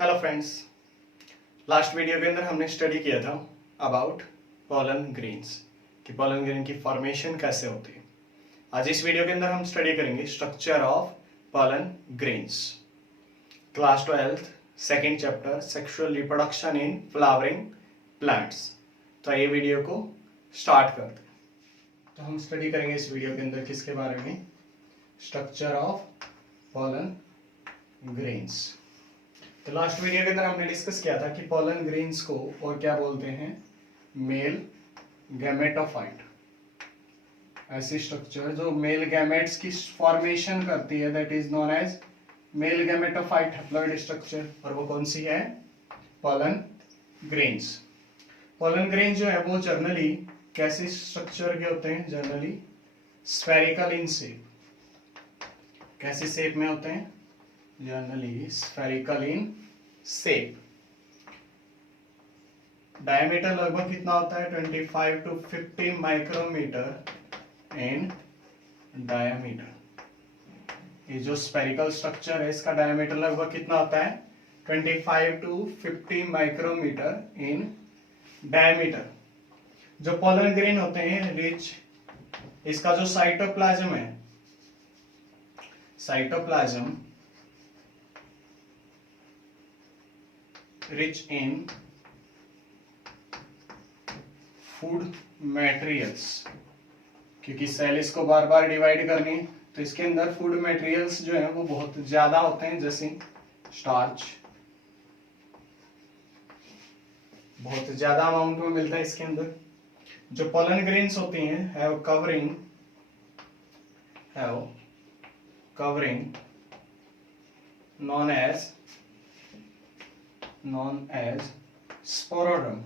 Hello friends, last video के अंदर हमने स्टडी किया था अबाउट पॉलन ग्रेन्स कि पॉलन ग्रेन की फॉर्मेशन कैसे होती है। आज इस वीडियो के अंदर हम स्टडी करेंगे structure of pollen grains. Class 12 second chapter sexual reproduction in flowering plants. तो ये वीडियो को स्टार्ट करते हैं। तो हम स्टडी करेंगे इस वीडियो के अंदर किसके बारे में, स्ट्रक्चर ऑफ पॉलन ग्रेन्स। तो लास्ट वीडियो के अंदर हमने डिस्कस किया था कि पॉलन ग्रेन्स को और क्या बोलते हैं, मेल गैमेटोफाइट। ऐसी स्ट्रक्चर जो मेल गैमेट्स की फॉर्मेशन करती है that is known as male gametophyte haploid structure. और वो कौन सी है, पॉलन ग्रेन्स। पॉलन ग्रेन जो है वो जनरली कैसे स्ट्रक्चर के होते हैं, जनरली स्फेरिकल इन शेप। कैसे शेप में होते हैं, generally spherical in shape. Diameter लगभग कितना होता है, 25 to 50 माइक्रोमीटर इन डायमीटर। ये जो स्फेरिकल स्ट्रक्चर है इसका डायमीटर लगभग कितना होता है, 25 to 50 माइक्रोमीटर इन डायमीटर। जो पॉलन ग्रेन होते हैं रिच, इसका जो साइटोप्लाज्म है, cytoplasm rich in food materials, क्योंकि सेल इसको बार बार डिवाइड करनी है तो इसके अंदर फूड मटेरियल्स जो है वो बहुत ज्यादा होते हैं, जैसे स्टार्च बहुत ज्यादा अमाउंट में मिलता है इसके अंदर। जो पॉलन ग्रेन्स होती हैं have covering known as sporoderm.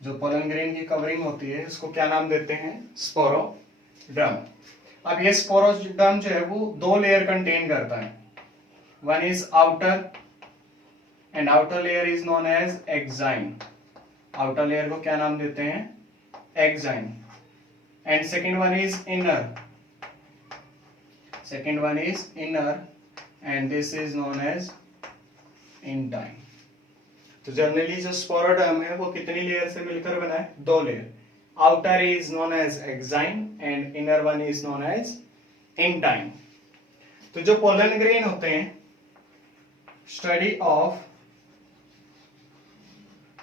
जो पॉलन ग्रेन की कवरिंग होती है उसको क्या नाम देते हैं, स्पोरोड्रम। अब ये स्पोरोड्रम जो है वो दो लेयर कंटेन करता है। One is outer and outer layer is known as exine. Outer layer को क्या नाम देते हैं, exine. And second one is inner and this is known as intine. तो जनरली जो स्पोरोडर्म है वो कितनी लेयर से मिलकर बना है, दो layer. Outer is known as exine and inner one is known as intine. तो जो पॉलन ग्रेन होते हैं, स्टडी ऑफ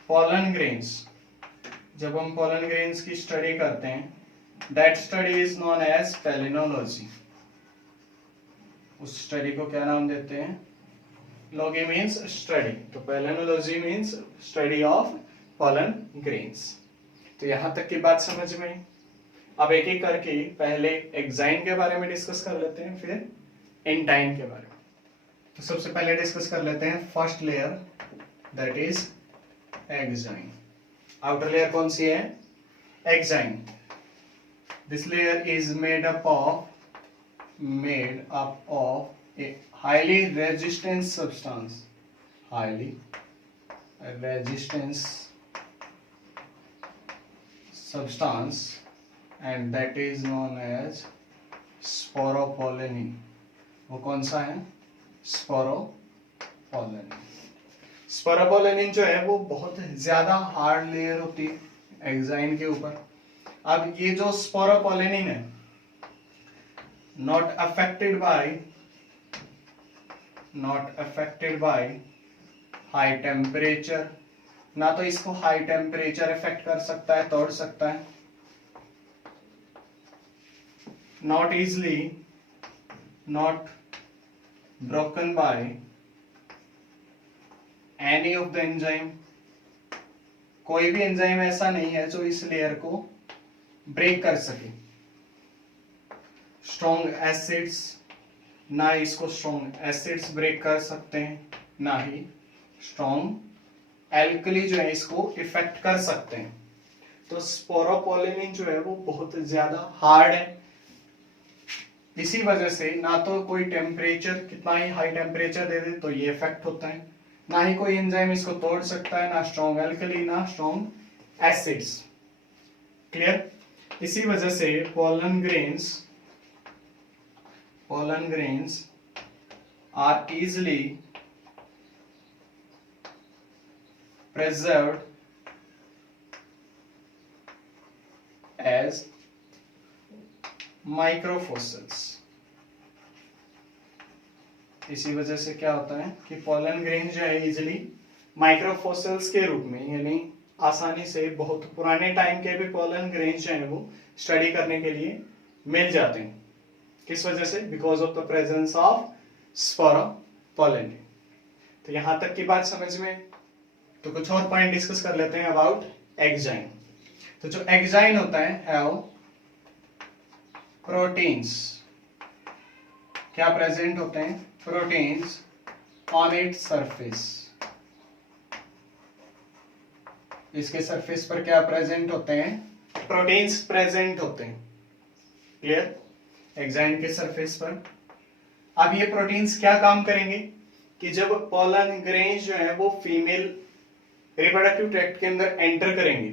पॉलन ग्रेन्स, जब हम पॉलन ग्रेन्स की स्टडी करते हैं that study is known as palynology. उस स्टडी को क्या नाम देते हैं, लॉगी मीन्स स्टडी, तो palynology means study of pollen grains. तो यहां तक की बात समझ में आई। अब एक एक करके पहले एक्साइन के बारे में डिस्कस कर लेते हैं, फिर इंटाइन के बारे में। तो सबसे पहले डिस्कस कर लेते हैं first layer that is exine. Outer layer कौन सी है, exine. This layer is made up of a highly resistant substance and that is known as sporopollenin। वो कौन सा है, स्पोरोपोलेनिन। स्पोरोपोलेनिन जो है वो बहुत ज्यादा हार्ड लेयर होती है एक्साइन के ऊपर। अब ये जो स्पोरोपोलेनिन है not affected by high temperature, ना तो इसको हाई टेम्परेचर इफेक्ट कर सकता है, तोड़ सकता है। not broken by any of the enzyme। कोई भी एंजाइम ऐसा नहीं है जो इस लेयर को ब्रेक कर सके। स्ट्रॉन्ग एसिड्स, ना इसको स्ट्रॉन्ग एसिड्स ब्रेक कर सकते हैं, ना ही स्ट्रॉन्ग एल्कली जो है इसको इफेक्ट कर सकते हैं। तो स्पोरोपोलेनिन जो है वो बहुत ज्यादा हार्ड है। इसी वजह से ना तो कोई टेम्परेचर, कितना ही हाई टेम्परेचर दे दे तो ये इफेक्ट होता है, ना ही कोई एंजाइम इसको तोड़ सकता है, ना स्ट्रॉन्ग एल्कली ना स्ट्रॉन्ग एसिड्स। क्लियर। इसी वजह से pollen grains are easily preserved as microfossils। इसी वजह से क्या होता है कि पॉलन ग्रेन जो है इजिली माइक्रोफोसिल्स के रूप में, यानी आसानी से बहुत पुराने टाइम के भी पॉलन ग्रेन जो है वो स्टडी करने के लिए मिल जाते हैं। किस वजह से? Because of the presence of sporopollenin. तो यहां तक की बात समझ में। तो कुछ और पॉइंट डिस्कस कर लेते हैं अबाउट एग्जाइन। तो जो एग्जाइन होता है हैव प्रोटीन्स, क्या प्रेजेंट होते हैं? Proteins on its surface. इसके सरफेस पर क्या प्रेजेंट होते हैं? प्रोटीन्स प्रेजेंट होते हैं। क्लियर? एग्जाइन के सरफेस पर। अब ये प्रोटीन्स क्या काम करेंगे कि जब पॉलन ग्रेन जो है वो फीमेल रिप्रोडक्टिव ट्रैक्ट के अंदर एंटर करेंगे,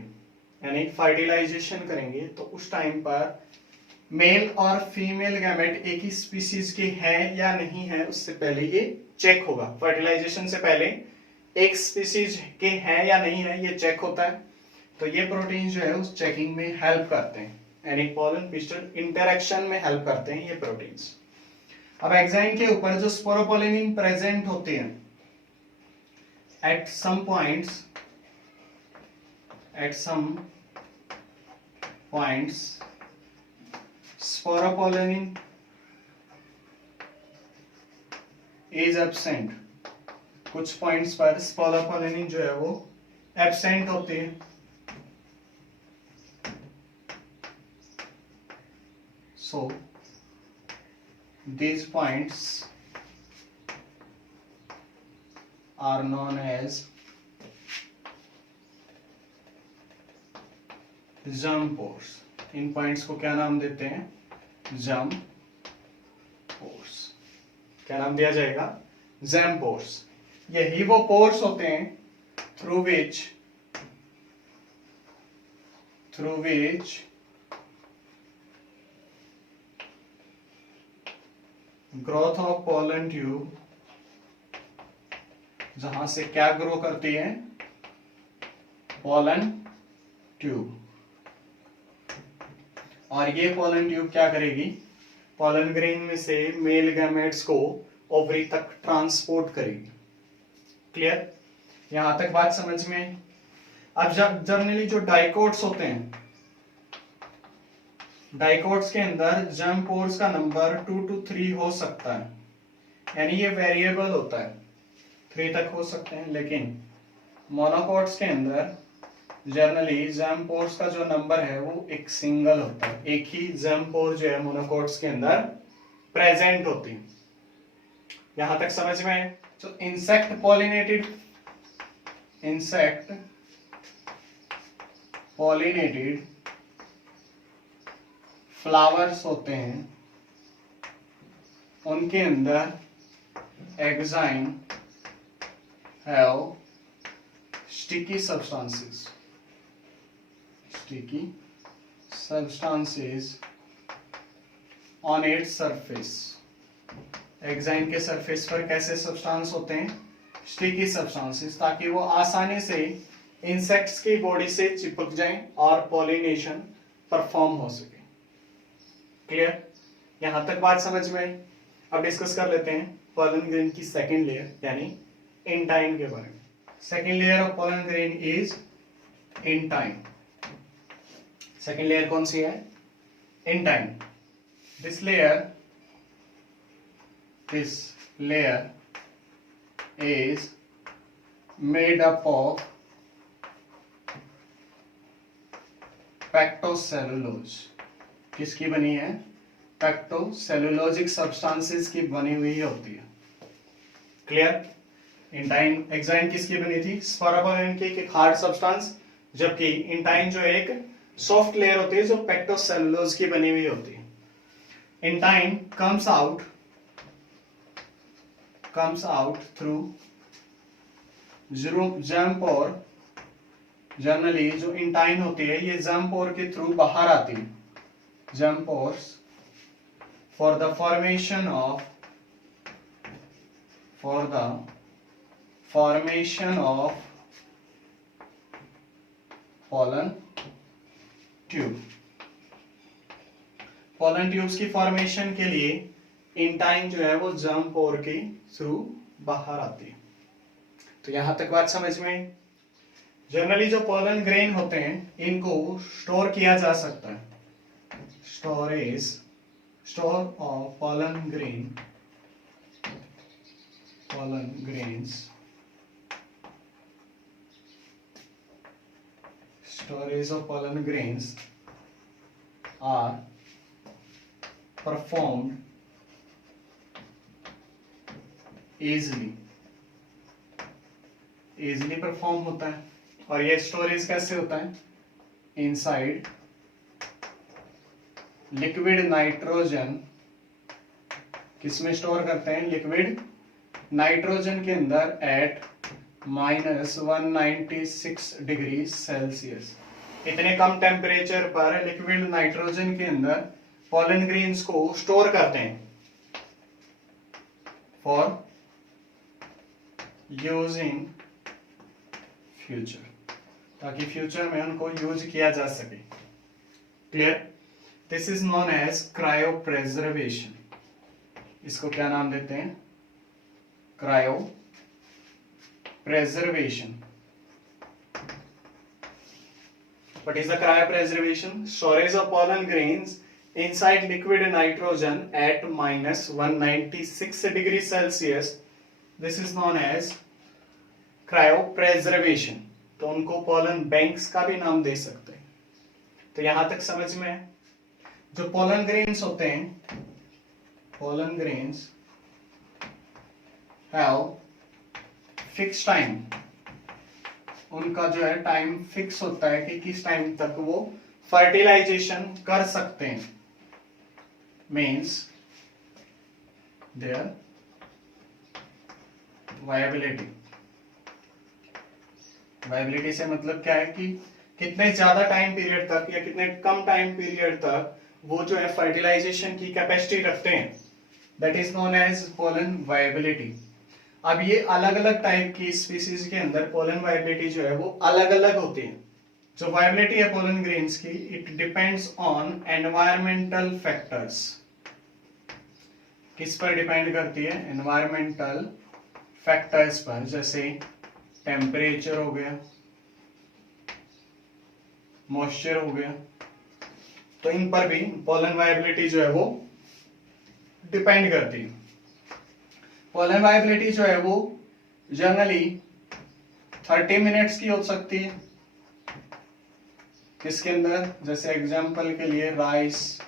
यानी फर्टिलाइजेशन करेंगे, तो उस टाइम पर मेल और फीमेल गैमेट एक ही स्पीसीज के हैं या नहीं है, उससे पहले ये चेक होगा। फर्टिलाइजेशन से पहले एक स्पीसीज के हैं या नहीं है ये चेक होता है। तो ये प्रोटीन जो है उस चेकिंग में हेल्प करते हैं, यानी पॉलन पिस्टल इंटरेक्शन में हेल्प करते हैं ये प्रोटीन्स। अब एग्जाइन के ऊपर जो स्पोरोपोलिन प्रेजेंट होते हैं at some points sporopollenin is absent. कुछ पॉइंट्स पर स्पोरोपोलिन जो है वो एब्सेंट होते हैं। So these points are known as germ pores। In points को क्या नाम देते हैं? germ pores। क्या नाम दिया जाएगा? germ pores। यही वो pores होते हैं through which growth of pollen tube, जहां से क्या ग्रो करती है? Pollen tube. और ये पॉलन ट्यूब क्या करेगी? पॉलन ग्रेन में से मेल गैमेट्स को ओवरी तक ट्रांसपोर्ट करेगी। क्लियर? यहां तक बात समझ में। अब जनरली जो डाइकोट्स होते हैं, डाइकोट्स के अंदर जर्म पोर्स का नंबर 2 to 3 हो सकता है, यानी ये वेरिएबल होता है, 3 तक हो सकते हैं। लेकिन मोनोकोट्स के अंदर जनरली जर्म पोर्स का जो नंबर है वो एक सिंगल होता है। एक ही जर्म पोर जो है मोनोकोट्स के अंदर प्रेजेंट होती है। यहां तक समझ में है? तो इंसेक्ट पॉलिनेटेड फ्लावर्स होते हैं, उनके अंदर exine have sticky substances on its surface. Exine के सरफेस पर कैसे सब्सटेंस होते हैं? स्टिकी सब्सटेंसेस, ताकि वो आसानी से इंसेक्ट्स की बॉडी से चिपक जाएं और पॉलिनेशन परफॉर्म हो सके। क्लियर? यहां तक बात समझ में आई। अब डिस्कस कर लेते हैं पॉलन ग्रेन की सेकेंड लेयर, यानी इंटाइन के बारे में। Second layer of pollen grain is intine. Second layer कौन सी है? Intine. This layer is made up of पैक्टोसेलुलोज। किसकी बनी है? पैक्टोसेलुलोजिक सब्सटेंसेस की बनी हुई होती है। क्लियर? इंटाइन एग्जाइन किसकी बनी थी? स्पोरोपोलिन की एक हार्ड सब्सटेंस, जबकि इंटाइन जो एक सॉफ्ट लेयर होती है जो पैक्टोसेलुलोज की बनी हुई होती है। Intine comes out through germ pore। Generally जो इंटाइन होती है ये germ pore के थ्रू बाहर आती है। germ pores for the formation of pollen tube. pollen tubes की फॉर्मेशन के लिए इन टाइम जो है वो जर्म पोर के थ्रू बाहर आती है। तो यहां तक बात समझ में आई। जनरली जो पोलन ग्रेन होते हैं इनको स्टोर किया जा सकता है। Store of pollen grains, storage of pollen grains are performed easily perform होता है। और ये स्टोरेज कैसे होता है? Inside liquid nitrogen. किसमें स्टोर करते हैं? लिक्विड नाइट्रोजन के अंदर एट -196 डिग्री सेल्सियस। इतने कम टेम्परेचर पर लिक्विड नाइट्रोजन के अंदर पोलन ग्रेन्स को स्टोर करते हैं फॉर यूजिंग फ्यूचर, ताकि फ्यूचर में उनको यूज किया जा सके। Clear? This is known as cryopreservation. इसको क्या नाम देते हैं? Cryo preservation. What is the cryopreservation? Storage of pollen grains inside liquid nitrogen at -196 degrees Celsius. This is known as cryopreservation. तो उनको pollen banks का भी नाम दे सकते हैं। तो यहां तक समझ में है? जो pollen grains होते हैं, pollen grains have fix time. उनका जो है टाइम फिक्स होता है कि किस टाइम तक वो फर्टिलाइजेशन कर सकते हैं। मीन्स देयर वायबिलिटी से मतलब क्या है कि कितने ज्यादा टाइम पीरियड तक या कितने कम टाइम पीरियड तक वो जो है फर्टिलाइजेशन की कैपेसिटी रखते हैं। That is known as pollen viability. अब ये अलग अलग टाइप की स्पीसीज के अंदर पोलन वायबिलिटी जो है वो अलग अलग होती है। जो वायबिलिटी है पोलन ग्रेन्स की, it depends on environmental factors. किस पर डिपेंड करती है? एनवायरमेंटल फैक्टर्स पर, जैसे टेम्परेचर हो गया, मॉइस्चर हो गया। तो इन पर भी पोलन वायबिलिटी जो है वो डिपेंड करती है। पोलन वायबिलिटी जो है वो जनरली 30 मिनट्स की हो सकती है। किसके अंदर? जैसे एग्जांपल के लिए राइस,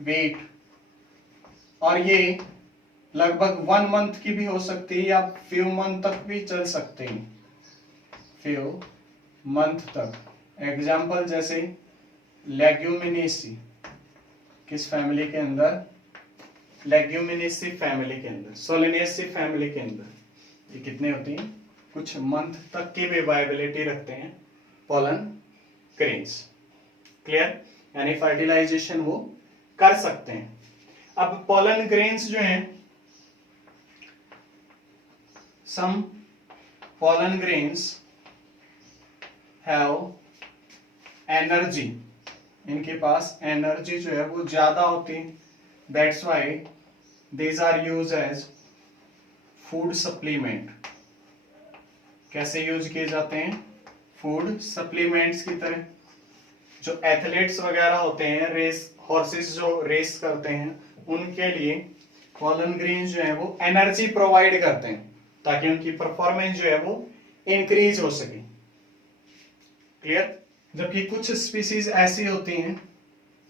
व्हीट। और ये लगभग 1 मंथ की भी हो सकती है या फ्यू मंथ तक भी चल सकते हैं। फ्यू मंथ तक। एग्जांपल जैसे लेग्यूमिनेसी। किस फैमिली के अंदर? लेग्यूमिनेसी फैमिली के अंदर, सोलेनेसी फैमिली के अंदर। ये कितने होती हैं? कुछ मंथ तक की भी वायबिलिटी रखते हैं पोलन ग्रेन्स। क्लियर? यानी फर्टिलाइजेशन वो कर सकते हैं। अब पोलन ग्रेन्स जो हैं, सम पोलन ग्रेन्स हैव एनर्जी। इनके पास एनर्जी जो है वो ज्यादा होती है। That's why these are used as food supplement. कैसे यूज किए जाते हैं? फूड सप्लीमेंट्स की तरह। जो एथलीट्स वगैरह होते हैं, रेस हॉर्सेस जो रेस करते हैं, उनके लिए पोलन ग्रेन्स जो है वो एनर्जी प्रोवाइड करते हैं ताकि उनकी परफॉर्मेंस जो है वो इंक्रीज हो सके। क्लियर? जबकि कुछ स्पीसीज ऐसी होती हैं,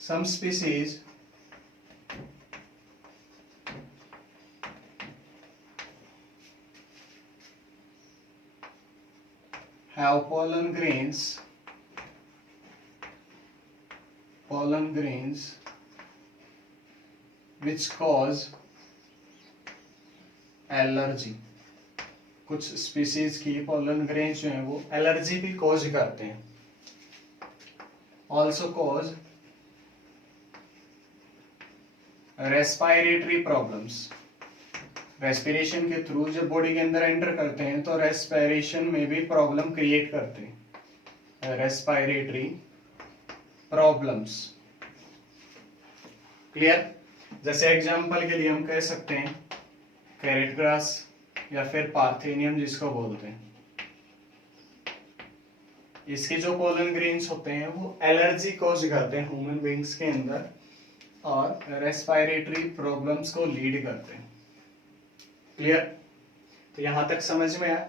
some species have pollen grains which cause allergy. कुछ स्पीसीज की पोलन ग्रेन्स जो हैं वो एलर्जी भी कॉज करते हैं। Also cause respiratory problems. Respiration के थ्रू जब बॉडी के अंदर एंटर करते हैं तो रेस्पिरेशन में भी प्रॉब्लम क्रिएट करते हैं। Respiratory problems. क्लियर? जैसे एग्जांपल के लिए हम कह सकते हैं कैरेट ग्रास या फिर पार्थेनियम जिसको बोलते हैं, इसके जो पोलन ग्रेन्स होते हैं वो एलर्जी कॉज करते हैं ह्यूमन बींग्स के अंदर और रेस्पिरेटरी प्रॉब्लम्स को लीड करते हैं। क्लियर? तो यहां तक समझ में आया?